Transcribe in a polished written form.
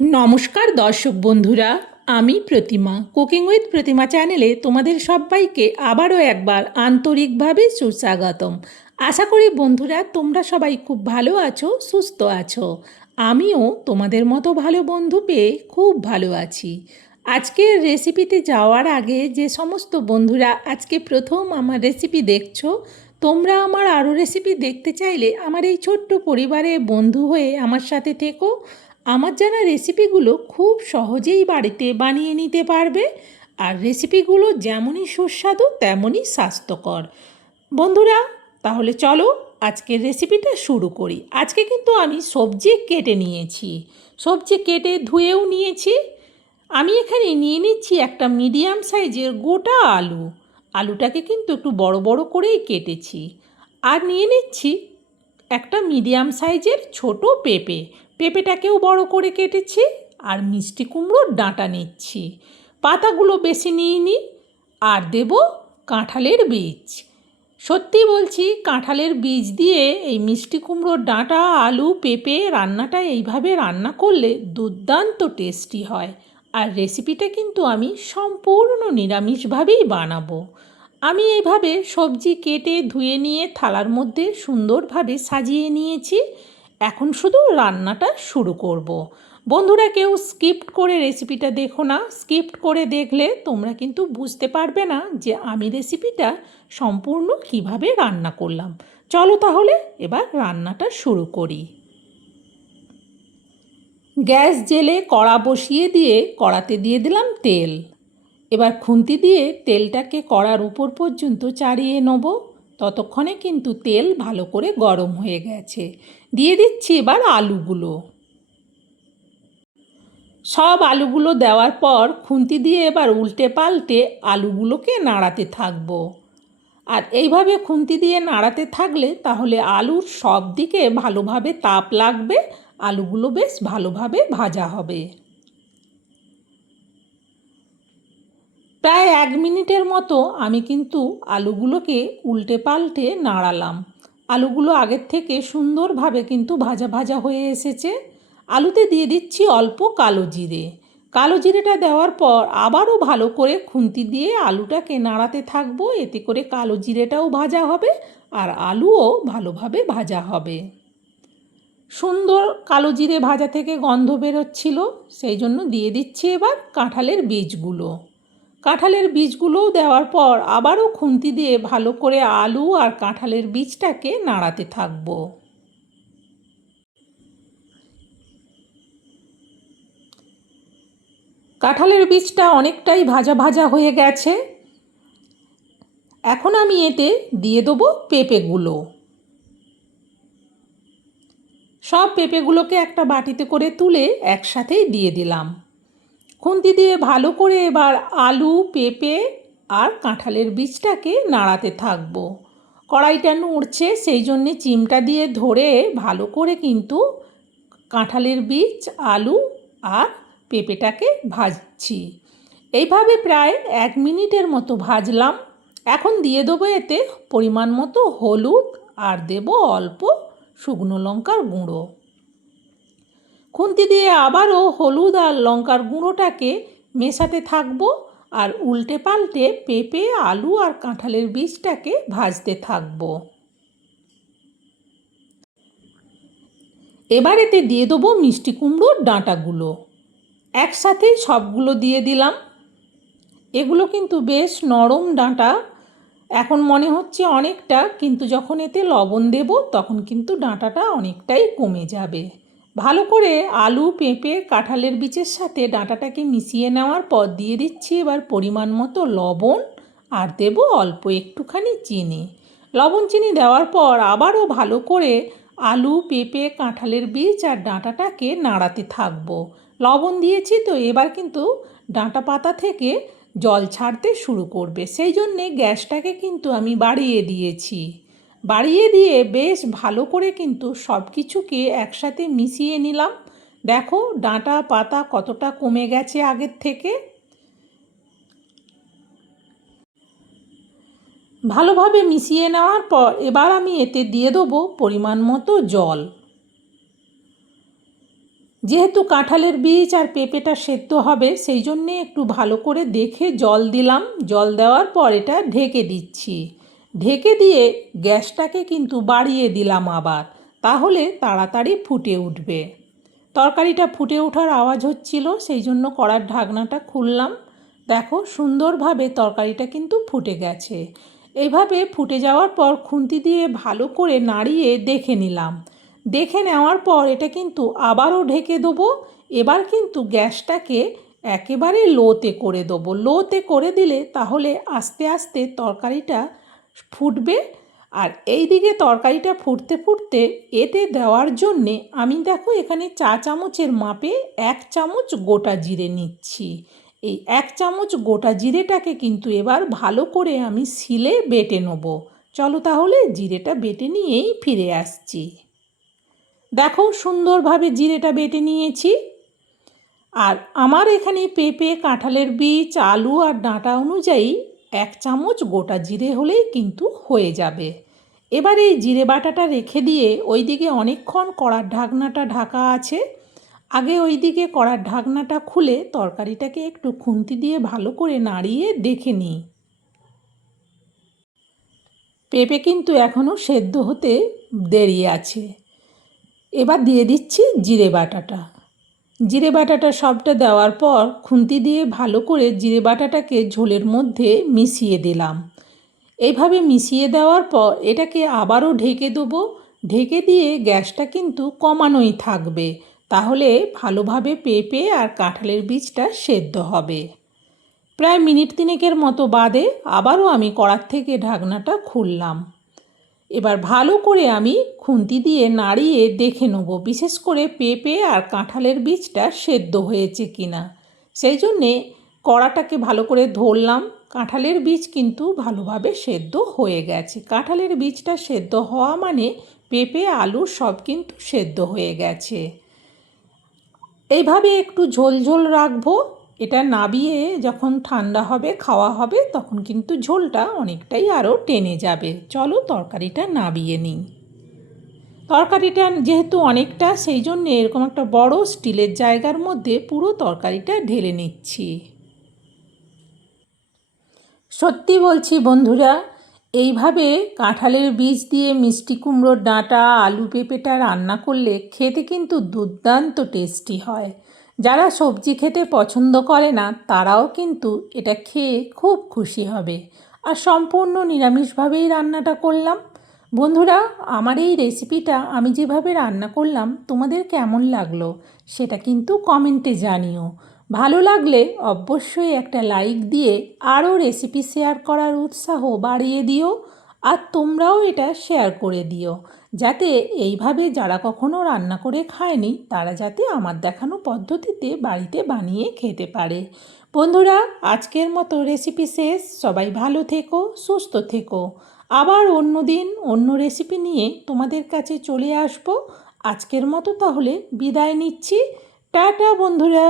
নমস্কার দর্শক বন্ধুরা, আমি প্রতিমা কুকিং উইথ প্রতিমা চ্যানেলে তোমাদের সবাইকে আবারও একবার আন্তরিকভাবে সুস্বাগতম। আশা করি বন্ধুরা তোমরা সবাই খুব ভালো আছো, সুস্থ আছো। আমিও তোমাদের মতো ভালো বন্ধু পেয়ে খুব ভালো আছি। আজকের রেসিপিতে যাওয়ার আগে যে সমস্ত বন্ধুরা আজকে প্রথম আমার রেসিপি দেখছো, তোমরা আমার আরও রেসিপি দেখতে চাইলে আমার এই ছোট্ট পরিবারে বন্ধু হয়ে আমার সাথে থেকো। আমার জানা রেসিপিগুলো খুব সহজেই বাড়িতে বানিয়ে নিতে পারবে, আর রেসিপিগুলো যেমনই সুস্বাদু তেমনই স্বাস্থ্যকর। বন্ধুরা, তাহলে চলো আজকের রেসিপিটা শুরু করি। আজকে কিন্তু আমি সবজি কেটে নিয়েছি, সবজি কেটে ধুয়েও নিয়েছি। আমি এখানে নিয়ে নিচ্ছি একটা মিডিয়াম সাইজের গোটা আলু। আলুটাকে কিন্তু একটু বড় বড় করেই কেটেছি। আর নিয়ে নিচ্ছি একটা মিডিয়াম সাইজের ছোট পেঁপে। পেঁপেটাকেও বড় করে কেটেছি। আর মিষ্টি কুমড়োর ডাঁটা নিচ্ছি, পাতাগুলো বেশি নিইনি। আর দেব কাঁঠালের বীজ। সত্যি বলছি, কাঁঠালের বীজ দিয়ে এই মিষ্টি কুমড়োর ডাঁটা, আলু, পেঁপে রান্নাটা এইভাবে রান্না করলে দুর্দান্ত টেস্টি হয়। আর রেসিপিটা কিন্তু আমি সম্পূর্ণ নিরামিষভাবেই বানাবো। আমি এইভাবে সবজি কেটে ধুয়ে নিয়ে থালার মধ্যে সুন্দরভাবে সাজিয়ে নিয়েছি। এখন শুধু রান্নাটা শুরু করব। বন্ধুরা, কেউ স্কিপ করে রেসিপিটা দেখো না। স্কিপ করে দেখলে তোমরা কিন্তু বুঝতে পারবে না যে আমি রেসিপিটা সম্পূর্ণ কিভাবে রান্না করলাম। চলো তাহলে এবার রান্নাটা শুরু করি। গ্যাস জেলে কড়া বসিয়ে দিয়ে কড়াতে দিয়ে দিলাম তেল। এবার খুন্তি দিয়ে তেলটাকে কড়ার উপর পর্যন্ত চাড়িয়ে নেব। ততক্ষণে কিন্তু তেল ভালো করে গরম হয়ে গেছে। দিয়ে দিচ্ছি এবার আলুগুলো। সব আলুগুলো দেওয়ার পর খুন্তি দিয়ে এবার উল্টে পাল্টে আলুগুলোকে নাড়াতে থাকবো। আর এইভাবে খুন্তি দিয়ে নাড়াতে থাকলে তাহলে আলুর সব দিকে ভালোভাবে তাপ লাগবে, আলুগুলো বেশ ভালোভাবে ভাজা হবে। প্রায় 1 মিনিটের মতো আমি কিন্তু আলুগুলোকে উল্টে পাল্টে নাড়ালাম। আলুগুলো আগের থেকে সুন্দরভাবে কিন্তু ভাজা ভাজা হয়ে এসেছে। আলুতে দিয়ে দিচ্ছি অল্প কালো জিরে। কালো জিরেটা দেওয়ার পর আবারও ভালো করে খুন্তি দিয়ে আলুটাকে নাড়াতে থাকবো। এতে করে কালো জিরেটাও ভাজা হবে আর আলুও ভালোভাবে ভাজা হবে। সুন্দর কালো জিরে ভাজা থেকে গন্ধ বেরোচ্ছিল, সেই জন্য দিয়ে দিচ্ছি এবার কাঁঠালের বীজগুলো। কাঁঠালের বীজগুলোও দেওয়ার পর আবারও খুন্তি দিয়ে ভালো করে আলু আর কাঁঠালের বীজটাকে নাড়াতে থাকবো। কাঁঠালের বীজটা অনেকটাই ভাজা ভাজা হয়ে গেছে। এখন আমি এতে দিয়ে দেবো পেঁপেগুলো। সব পেঁপেগুলোকে একটা বাটিতে করে তুলে একসাথেই দিয়ে দিলাম। খুন্তি দিয়ে ভালো করে এবার আলু, পেঁপে আর কাঁঠালের বীজটাকে নাড়াতে থাকবো। কড়াইটা নড়ছে, সেই জন্যে চিমটা দিয়ে ধরে ভালো করে কিন্তু কাঁঠালের বীজ, আলু আর পেঁপেটাকে ভাজছি। এইভাবে প্রায় 1 মিনিটের মতো ভাজলাম। এখন দিয়ে দেবো এতে পরিমাণ মতো হলুদ আর দেব অল্প শুকনো লঙ্কার গুঁড়ো। খুন্তি দিয়ে আবারও হলুদ আর লঙ্কার গুঁড়োটাকে মেশাতে থাকবো আর উল্টে পাল্টে পেঁপে, আলু আর কাঁঠালের বীজটাকে ভাজতে থাকবো। এবার এতে দিয়ে দেবো মিষ্টি কুমড়োর ডাঁটাগুলো। একসাথেই সবগুলো দিয়ে দিলাম। এগুলো কিন্তু বেশ নরম ডাঁটা। এখন মনে হচ্ছে অনেকটা, কিন্তু যখন এতে লবণ দেব তখন কিন্তু ডাঁটাটা অনেকটাই কমে যাবে। ভালো করে আলু, পেঁপে, কাঁঠালের বীজের সাথে ডাঁটাটাকে মিশিয়ে নেওয়ার পর দিয়ে দিচ্ছি এবার পরিমাণ মতো লবণ আর দেব অল্প একটুখানি চিনি। লবণ চিনি দেওয়ার পর আবারও ভালো করে আলু, পেঁপে, কাঁঠালের বীজ আর ডাঁটাটাকে নাড়াতে থাকবো। লবণ দিয়েছি তো এবার কিন্তু ডাঁটা পাতা থেকে জল ছাড়তে শুরু করবে, সেই জন্যে গ্যাসটাকে কিন্তু আমি বাড়িয়ে দিয়েছি। বাড়িয়ে দিয়ে বেশ ভালো করে কিন্তু সব কিছুকে একসাথে মিশিয়ে নিলাম। দেখো ডাঁটা পাতা কতটা কমে গেছে আগের থেকে। ভালোভাবে মিশিয়ে নেওয়ার পর এবার আমি এতে দিয়ে দেবো পরিমাণ মতো জল। যেহেতু কাঁঠালের বীজ আর পেঁপেটা সেদ্ধ হবে সেই জন্যে একটু ভালো করে দেখে জল দিলাম। জল দেওয়ার পর এটা ঢেকে দিচ্ছি। ঢেকে দিয়ে গ্যাসটাকে কিন্তু বাড়িয়ে দিলাম আবার, তাহলে তাড়াতাড়ি ফুটে উঠবে। তরকারিটা ফুটে ওঠার আওয়াজ হচ্ছিল, সেই জন্য কড়ার ঢাকনাটা খুললাম। দেখো সুন্দরভাবে তরকারিটা কিন্তু ফুটে গেছে। এইভাবে ফুটে যাওয়ার পর খুন্তি দিয়ে ভালো করে নাড়িয়ে দেখে নিলাম। দেখে নেওয়ার পর এটা কিন্তু আবারও ঢেকে দেবো। এবার কিন্তু গ্যাসটাকে একেবারে লোতে করে দেবো। লোতে করে দিলে তাহলে আস্তে আস্তে তরকারিটা ফুটবে। আর এই দিকে তরকারিটা ফুটতে ফুটতে এতে দেওয়ার জন্যে আমি দেখো এখানে চা চামচের মাপে 1 চামচ গোটা জিরে নিচ্ছি। এই 1 চামচ গোটা জিরেটাকে কিন্তু এবার ভালো করে আমি শিলে বেটে নেব। চলো তাহলে জিরেটা বেটে নিয়েই ফিরে আসছি। দেখো সুন্দরভাবে জিরেটা বেটে নিয়েছি। আর আমার এখানে পেঁপে, কাঁঠালের বীজ, আলু আর ডাঁটা অনুযায়ী 1 চামচ গোটা জিরে হলেই কিন্তু হয়ে যাবে। এবার এই জিরে বাটাটা রেখে দিয়ে ওইদিকে অনেকক্ষণ কড়ার ঢাকনাটা ঢাকা আছে। আগে ওইদিকে কড়ার ঢাকনাটা খুলে তরকারিটাকে একটু খুন্তি দিয়ে ভালো করে নাড়িয়ে দেখে নিই। পেঁপে কিন্তু এখনও সেদ্ধ হতে দেরি আছে। এবার দিয়ে দিচ্ছি জিরে বাটাটা। জিরে বাটাটা সবটা দেওয়ার পর খুন্তি দিয়ে ভালো করে জিরে বাটাটাকে ঝোলের মধ্যে মিশিয়ে দিলাম। এইভাবে মিশিয়ে দেওয়ার পর এটাকে আবারও ঢেকে দেবো। ঢেকে দিয়ে গ্যাসটা কিন্তু কমানোই থাকবে, তাহলে ভালোভাবে পেঁপে আর কাঁঠালের বীজটা সেদ্ধ হবে। প্রায় মিনিট 3 মতো বাদে আবারও আমি কড়ার থেকে ঢাকনাটা খুললাম। এবার ভালো করে আমি খুন্তি দিয়ে নাড়িয়ে দেখে নেব বিশেষ করে পেঁপে আর কাঁঠালের বীজটা সেদ্ধ হয়েছে কিনা। সেই জন্যে কড়াটাকে ভালো করে ধরলাম। কাঁঠালের বীজ কিন্তু ভালোভাবে সেদ্ধ হয়ে গেছে। কাঁঠালের বীজটা সেদ্ধ হওয়া মানে পেঁপে, আলু সব কিন্তু সেদ্ধ হয়ে গেছে। এইভাবে একটু ঝোল ঝোল রাখবো। এটা নাবিয়ে যখন ঠান্ডা হবে, খাওয়া হবে, তখন কিন্তু ঝোলটা অনেকটাই আরও টেনে যাবে। চলো তরকারিটা নাবিয়ে নিই। তরকারিটা যেহেতু অনেকটা, সেই জন্য এরকম একটা বড় স্টিলের জায়গার মধ্যে পুরো তরকারিটা ঢেলে নিচ্ছি। সত্যি বলছি বন্ধুরা, এইভাবে কাঁঠালের বীজ দিয়ে মিষ্টি কুমড়োর ডাঁটা, আলু পেঁপেটা রান্না করলে খেতে কিন্তু দুর্দান্ত টেস্টি হয়। যারা সবজি খেতে পছন্দ করে না তারাও কিন্তু এটা খেয়ে খুব খুশি হবে। আর সম্পূর্ণ নিরামিষভাবেই রান্নাটা করলাম। বন্ধুরা, আমার এই রেসিপিটা আমি যেভাবে রান্না করলাম তোমাদের কেমন লাগলো সেটা কিন্তু কমেন্টে জানিও। ভালো লাগলে অবশ্যই একটা লাইক দিয়ে আরও রেসিপি শেয়ার করার উৎসাহ বাড়িয়ে দিও। আর তোমরাও এটা শেয়ার করে দিও, যাতে এইভাবে যারা কখনো রান্না করে খায়নি তারা যাতে আমার দেখানো পদ্ধতিতে বাড়িতে বানিয়ে খেতে পারে। বন্ধুরা, আজকের মতো রেসিপি শেষ। সবাই ভালো থেকো, সুস্থ থেকো। আবার অন্য দিন অন্য রেসিপি নিয়ে তোমাদের কাছে চলে আসবো। আজকের মতো তাহলে বিদায় নিচ্ছি। টাটা বন্ধুরা।